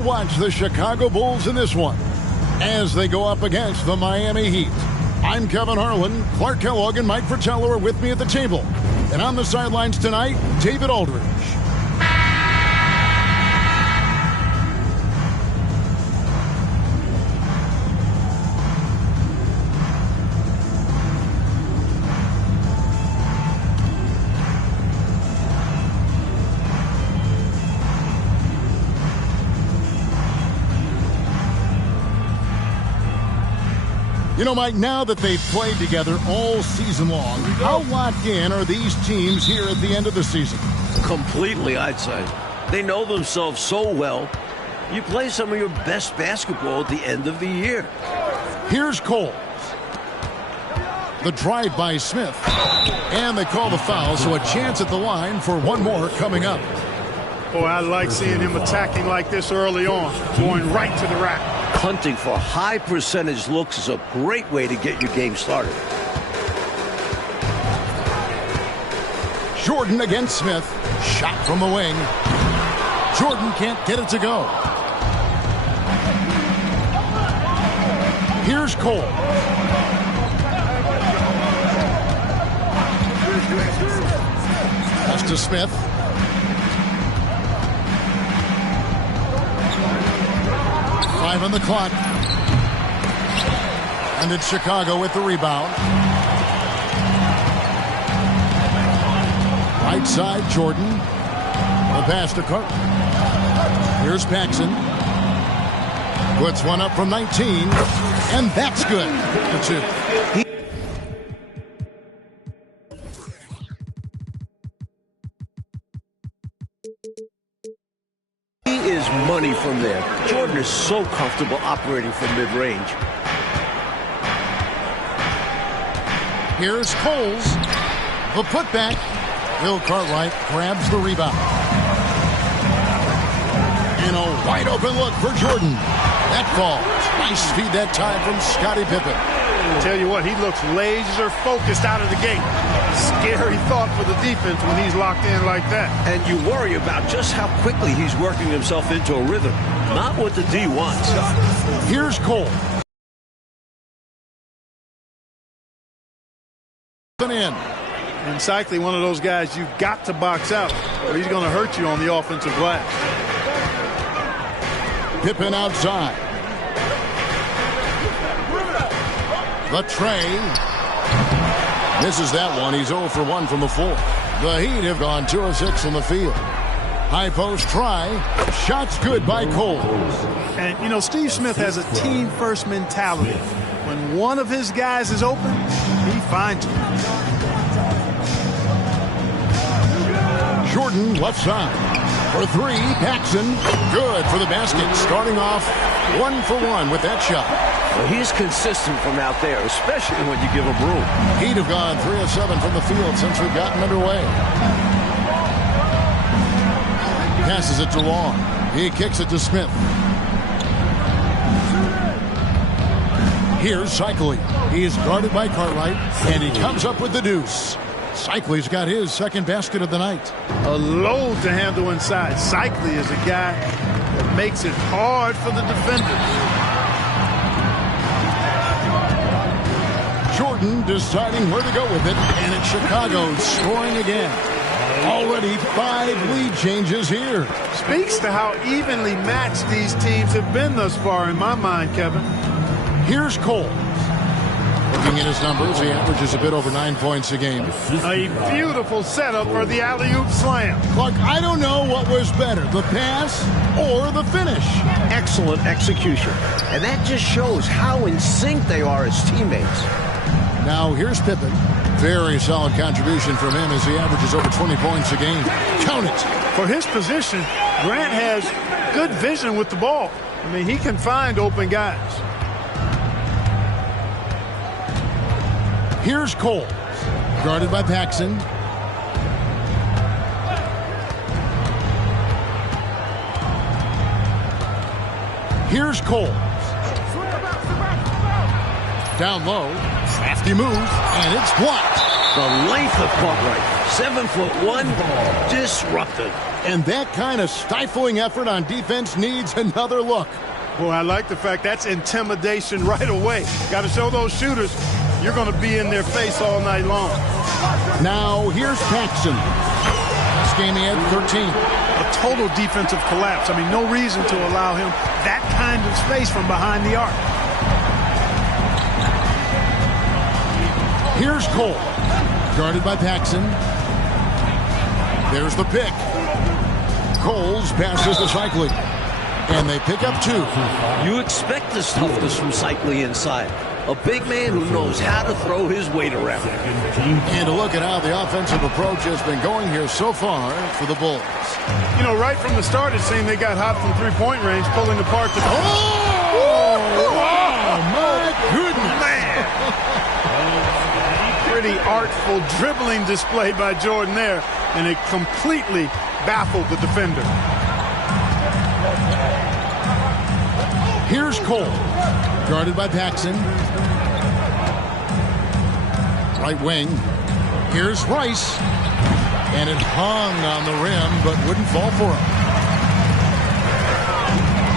Watch the Chicago Bulls in this one as they go up against the Miami Heat. I'm Kevin Harlan. Clark Kellogg and Mike Fratello are with me at the table. And on the sidelines tonight, David Aldridge. You know, Mike, now that they've played together all season long, how locked in are these teams here at the end of the season? Completely, I'd say. They know themselves so well. You play some of your best basketball at the end of the year. Here's Cole. The drive by Smith. And they call the foul, so a chance at the line for one more coming up. Boy, I like seeing him attacking like this early on, going right to the rack. Hunting for high percentage looks is a great way to get your game started. Jordan against Smith. Shot from the wing. Jordan can't get it to go. Here's Cole. Pass to Smith. Five on the clock. And it's Chicago with the rebound. Right side, Jordan. The pass to Carter. Here's Paxson. Puts one up from 19. And that's good. For two. Money from there. Jordan is so comfortable operating from mid-range. Here's Coles. The putback. Bill Cartwright grabs the rebound. In a wide open look for Jordan. That falls. Nice feed that time from Scottie Pippen. Tell you what, he looks laser focused out of the gate. Scary thought for the defense when he's locked in like that. And you worry about just how quickly he's working himself into a rhythm. Not what the D wants. Here's Cole. In. And Cycli, one of those guys you've got to box out, or he's going to hurt you on the offensive glass. Pippen outside. The tray. Misses that one. He's 0 for 1 from the floor. The Heat have gone 2 of 6 in the field. High post try. Shots good by Cole. And, you know, Steve Smith has a team-first mentality. When one of his guys is open, he finds it. Jordan left side. For three, Paxson. Good for the basket. Starting off 1 for 1 with that shot. Well, he's consistent from out there, especially when you give him room. He'd have gone 3 of 7 from the field since we've gotten underway. Passes it to Long. He kicks it to Smith. Here's Cycli. He is guarded by Cartwright, and he comes up with the deuce. Cycli's got his second basket of the night. A load to handle inside. Cycli is a guy that makes it hard for the defenders. Jordan deciding where to go with it, and it's Chicago scoring again. Already 5 lead changes here. Speaks to how evenly matched these teams have been thus far in my mind, Kevin. Here's Cole. Looking at his numbers, he averages a bit over 9 points a game. A beautiful setup for the alley-oop slam. Clark, I don't know what was better, the pass or the finish. Excellent execution. And that just shows how in sync they are as teammates. Now here's Pippen. Very solid contribution from him as he averages over 20 points a game. Count it. For his position, Grant has good vision with the ball. I mean, he can find open guys. Here's Cole. Guarded by Paxson. Here's Cole. Down low. Crafty move, and it's blocked. The length of Cartwright, 7'1", disrupted. And that kind of stifling effort on defense needs another look. Boy, I like the fact that's intimidation right away. Got to show those shooters you're going to be in their face all night long. Now here's Paxson. This game he had 13. A total defensive collapse. I mean, no reason to allow him that kind of space from behind the arc. Here's Cole. Guarded by Paxson. There's the pick. Coles passes to Cycli. And they pick up 2. You expect this toughness from Cycli inside. A big man who knows how to throw his weight around. And to look at how the offensive approach has been going here so far for the Bulls. You know, right from the start, it seemed they got hot from three-point range, pulling apart the... My goodness. Man! Pretty artful dribbling display by Jordan there, and it completely baffled the defender. Here's Cole. Guarded by Paxson. Right wing. Here's Rice. And it hung on the rim, but wouldn't fall for him.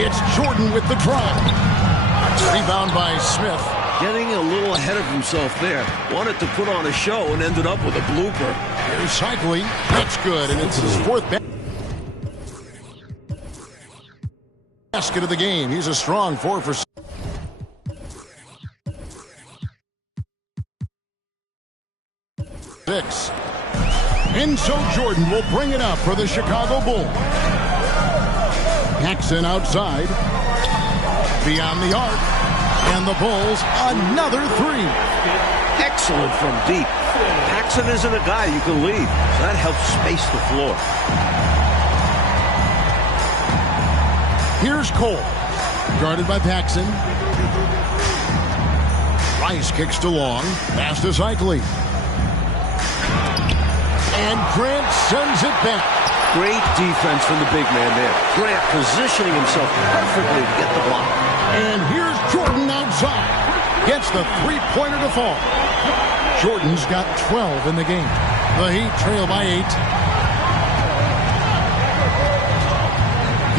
It's Jordan with the drop. Rebound by Smith. Getting a little ahead of himself there. Wanted to put on a show and ended up with a blooper. Here's Cycli. That's good, and it's his 4th basket of the game. He's a strong 4 for 6. And so Jordan will bring it up for the Chicago Bulls. Paxson outside. Beyond the arc. And the Bulls, another 3. Excellent from deep. Paxson isn't a guy you can leave. That helps space the floor. Here's Cole. Guarded by Paxson. Rice kicks to Long. Pass to Cycli. And Grant sends it back. Great defense from the big man there. Grant positioning himself perfectly to get the block. And here's Jordan outside. Gets the three-pointer to fall. Jordan's got 12 in the game. The Heat trail by 8.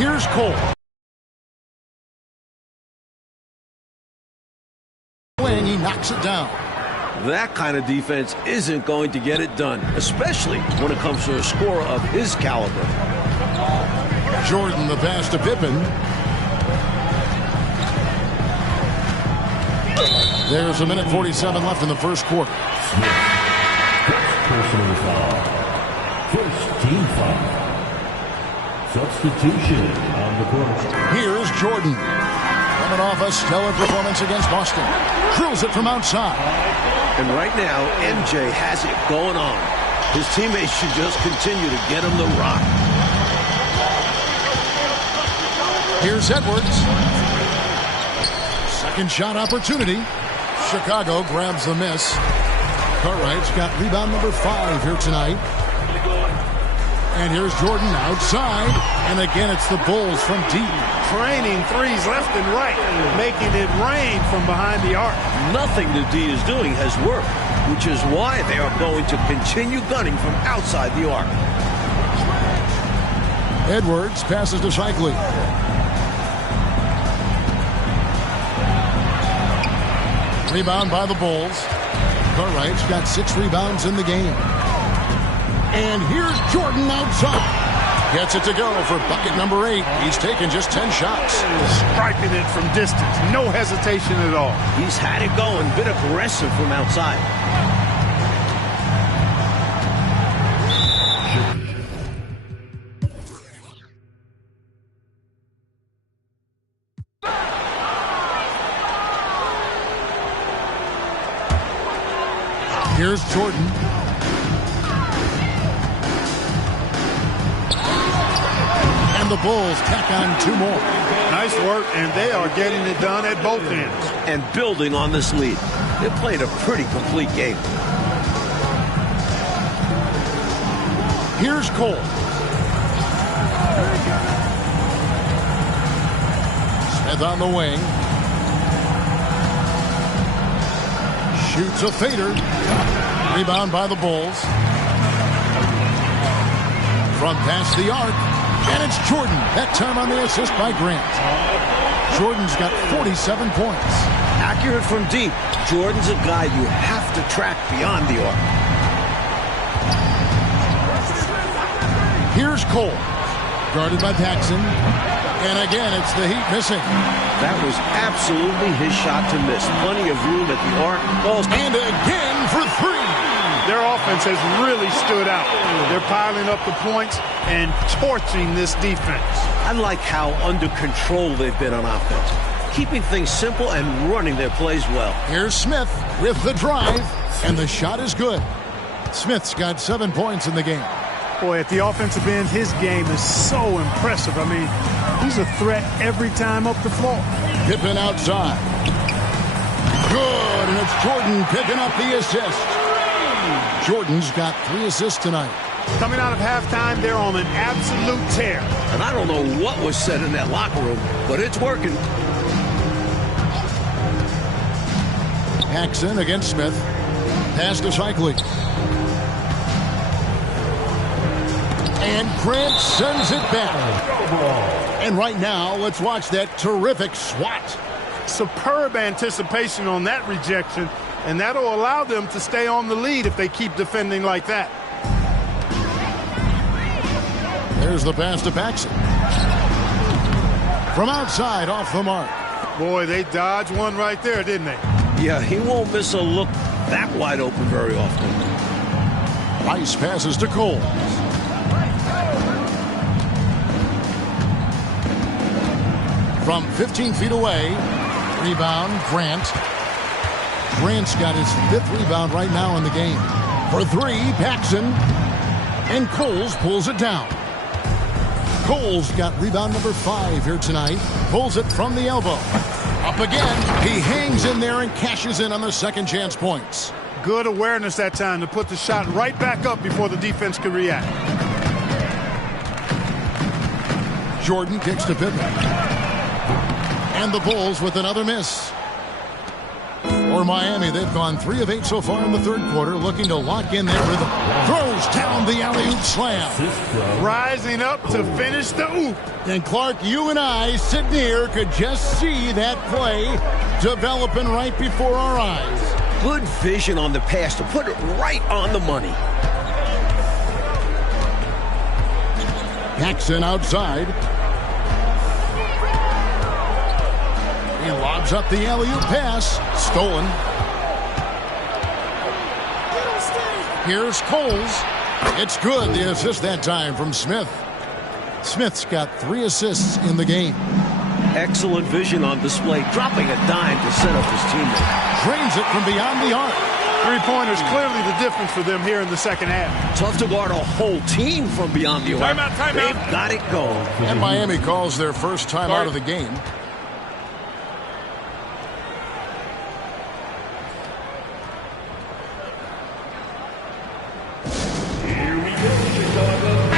Here's Cole. He knocks it down. That kind of defense isn't going to get it done, especially when it comes to a scorer of his caliber. Jordan the pass to Pippen. There's a minute 47 left in the first quarter. Personal foul. First team foul. Substitution on the court. Here's Jordan. Coming off a stellar performance against Boston. Drills it from outside. And right now, MJ has it going on. His teammates should just continue to get him the rock. Here's Edwards. Second shot opportunity. Chicago grabs the miss. Cartwright's got rebound number 5 here tonight. And here's Jordan outside. And again, it's the Bulls from deep. Training threes left and right, making it rain from behind the arc. Nothing the D is doing has worked, which is why they are going to continue gunning from outside the arc. Edwards passes to Cycli. Rebound by the Bulls. Cartwright's got 6 rebounds in the game. And here's Jordan outside. Gets it to go for bucket number 8. He's taken just 10 shots. Striping it from distance. No hesitation at all. He's had it going. Bit aggressive from outside. Here's Jordan. And the Bulls tack on 2 more. Nice work, and they are getting it done at both ends. And building on this lead. They played a pretty complete game. Here's Cole. Smith on the wing. Shoots a fader. Rebound by the Bulls. From past the arc. And it's Jordan. That time on the assist by Grant. Jordan's got 47 points. Accurate from deep. Jordan's a guy you have to track beyond the arc. Here's Cole. Guarded by Paxson. And again, it's the Heat missing. That was absolutely his shot to miss. Plenty of room at the arc. Balls. And again for three. Their offense has really stood out. They're piling up the points and torching this defense. I like how under control they've been on offense. Keeping things simple and running their plays well. Here's Smith with the drive. And the shot is good. Smith's got 7 points in the game. Boy, at the offensive end, his game is so impressive. I mean, he's a threat every time up the floor. Pippen outside. Good, and it's Jordan picking up the assist. Jordan's got 3 assists tonight. Coming out of halftime, they're on an absolute tear. And I don't know what was said in that locker room, but it's working. Paxson against Smith. Pass to Cycling. And Grant sends it back. And right now, let's watch that terrific swat. Superb anticipation on that rejection, and that'll allow them to stay on the lead if they keep defending like that. There's the pass to Paxson. From outside, off the mark. Boy, they dodged one right there, didn't they? Yeah, he won't miss a look that wide open very often. Nice passes to Cole. From 15 feet away, rebound, Grant. Grant's got his 5th rebound right now in the game. For 3, Paxson. And Coles pulls it down. Coles got rebound number 5 here tonight. Pulls it from the elbow. Up again. He hangs in there and cashes in on the second chance points. Good awareness that time to put the shot right back up before the defense could react. Jordan kicks to Pippen. And the Bulls with another miss. For Miami, they've gone 3 of 8 so far in the third quarter, looking to lock in their rhythm. Throws down the alley-oop slam. Rising up to finish the oop. And Clark, you and I, sitting here, could just see that play developing right before our eyes. Good vision on the pass to put it right on the money. Paxson outside. He lobs up the alley-oop pass. Stolen. Here's Coles. It's good. The assist that time from Smith. Smith's got 3 assists in the game. Excellent vision on display, dropping a dime to set up his teammate. Drains it from beyond the arc. 3-pointers clearly the difference for them here in the second half. Tough to guard a whole team from beyond the arc. Timeout. They've got it going. And Miami calls their first time out of the game.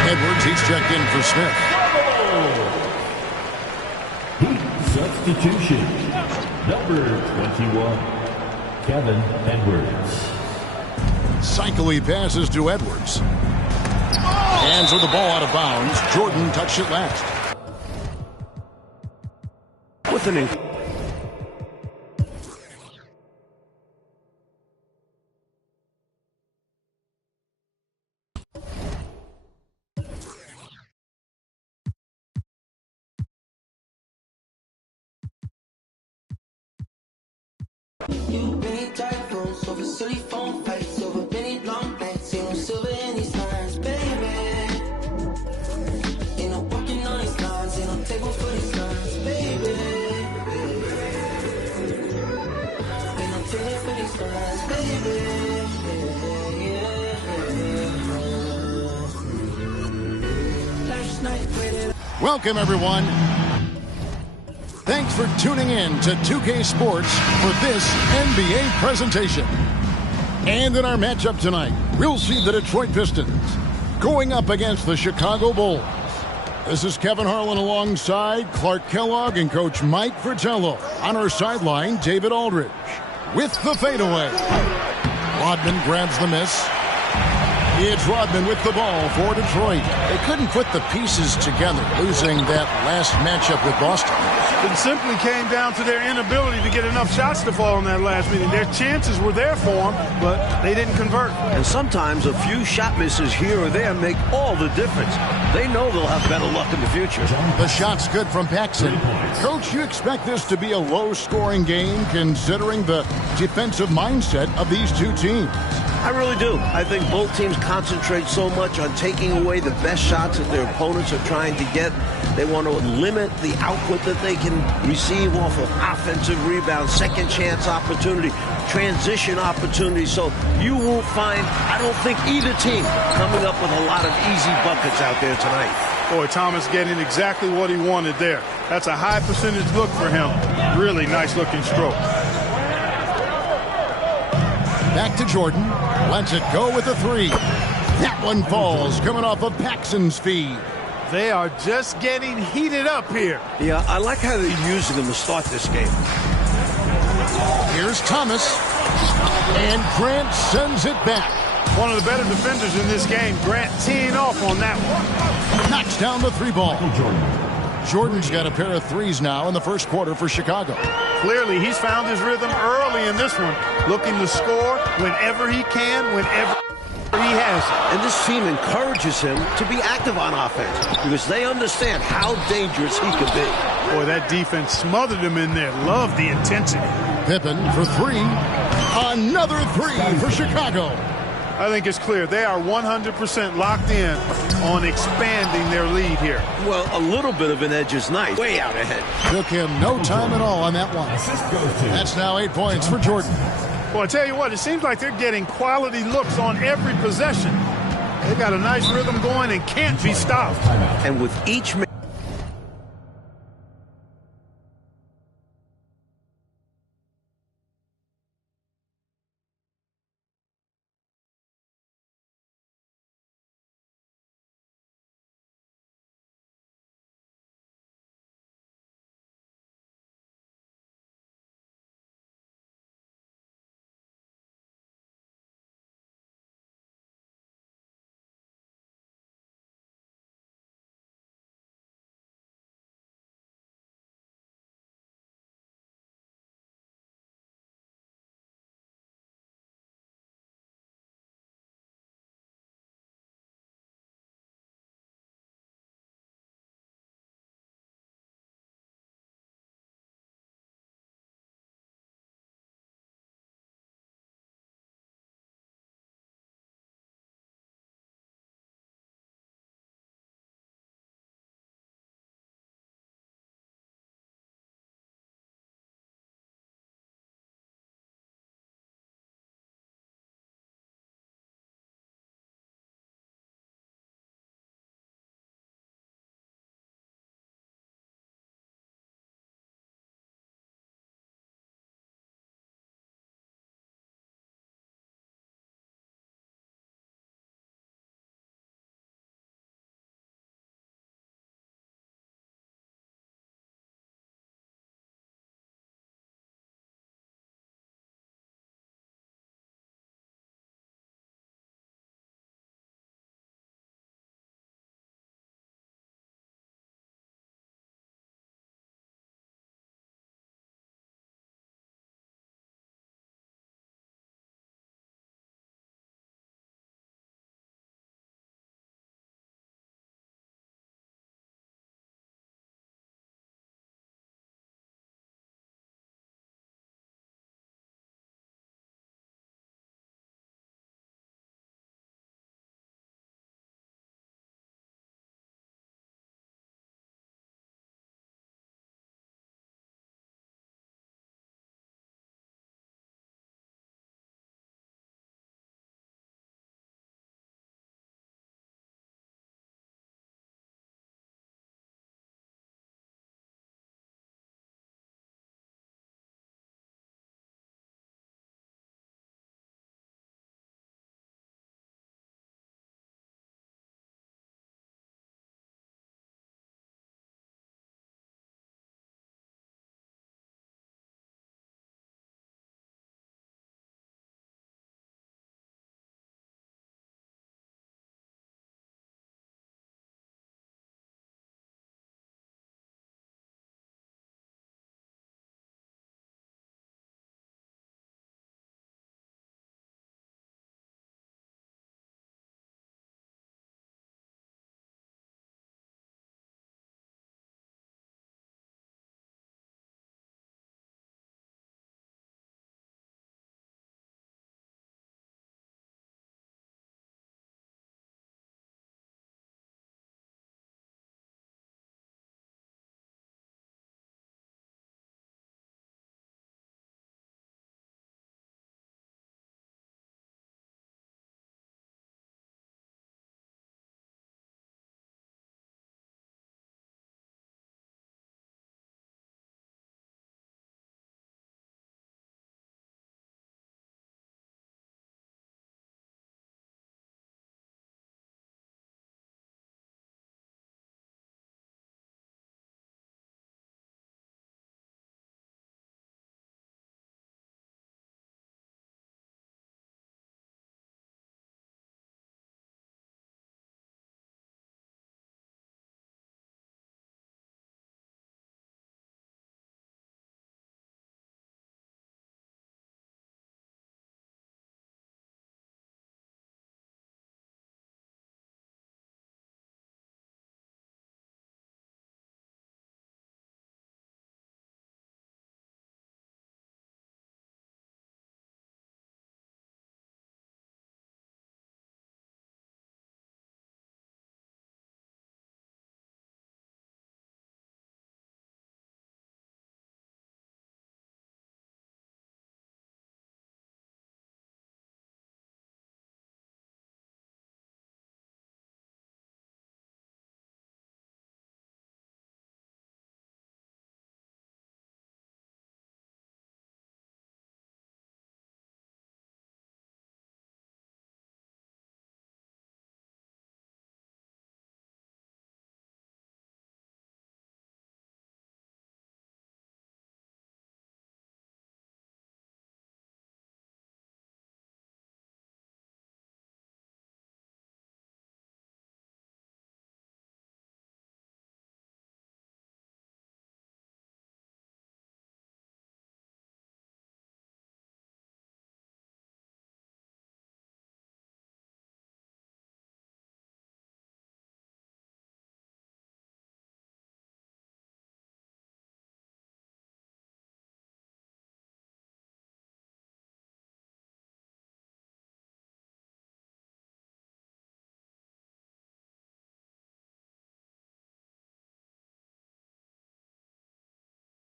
Edwards, he's checked in for Smith. Heat substitution. Number 21, Kevin Edwards. Cycling passes to Edwards. Hands with the ball out of bounds. Jordan touched it last. With an You been tight rolls over silly phone fights over Benny long nights. Ain't no silver in these lines, baby. Ain't no walking on these lines, ain't no table for these lines, baby. Ain't no table for these lines, baby. Last night waited. Welcome, everyone. Thanks for tuning in to 2K Sports for this NBA presentation. And in our matchup tonight, we'll see the Detroit Pistons going up against the Chicago Bulls. This is Kevin Harlan alongside Clark Kellogg and Coach Mike Fratello. On our sideline, David Aldridge. with the fadeaway. Rodman grabs the miss. It's Rodman with the ball for Detroit. They couldn't put the pieces together, losing that last matchup with Boston. It simply came down to their inability to get enough shots to fall in that last meeting. Their chances were there for them, but they didn't convert. And sometimes a few shot misses here or there make all the difference. They know they'll have better luck in the future. The shot's good from Paxson. Coach, you expect this to be a low-scoring game considering the defensive mindset of these two teams? I really do. I think both teams concentrate so much on taking away the best shots that their opponents are trying to get. They want to limit the output that they can receive off of offensive rebounds, second chance opportunity, transition opportunity. So you won't find, I don't think, either team coming up with a lot of easy buckets out there tonight. Boy, Thomas getting exactly what he wanted there. That's a high percentage look for him. Really nice looking stroke. Back to Jordan. Lets it go with a three. That one falls, coming off of Paxson's feed. They are just getting heated up here. Yeah, I like how they're using them to start this game. Here's Thomas. And Grant sends it back. One of the better defenders in this game. Grant teeing off on that one. Knocks down the three ball. Jordan's got a pair of threes now in the first quarter for Chicago. Clearly, he's found his rhythm early in this one, looking to score whenever he can, whenever he has it. And this team encourages him to be active on offense because they understand how dangerous he can be. Boy, that defense smothered him in there. Love the intensity. Pippen for three. Another three for Chicago. I think it's clear they are 100% locked in on expanding their lead here. Well, a little bit of an edge is nice. Way out ahead. Took him no time at all on that one. That's now 8 points for Jordan. Well, I tell you what, it seems like they're getting quality looks on every possession. They've got a nice rhythm going and can't be stopped. And with each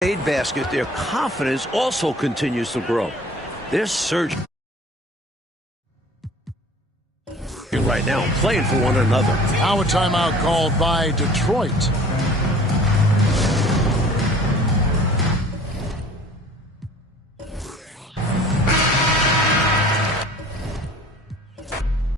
Aid basket, their confidence also continues to grow. They're surging right now, playing for one another. Now a timeout called by Detroit.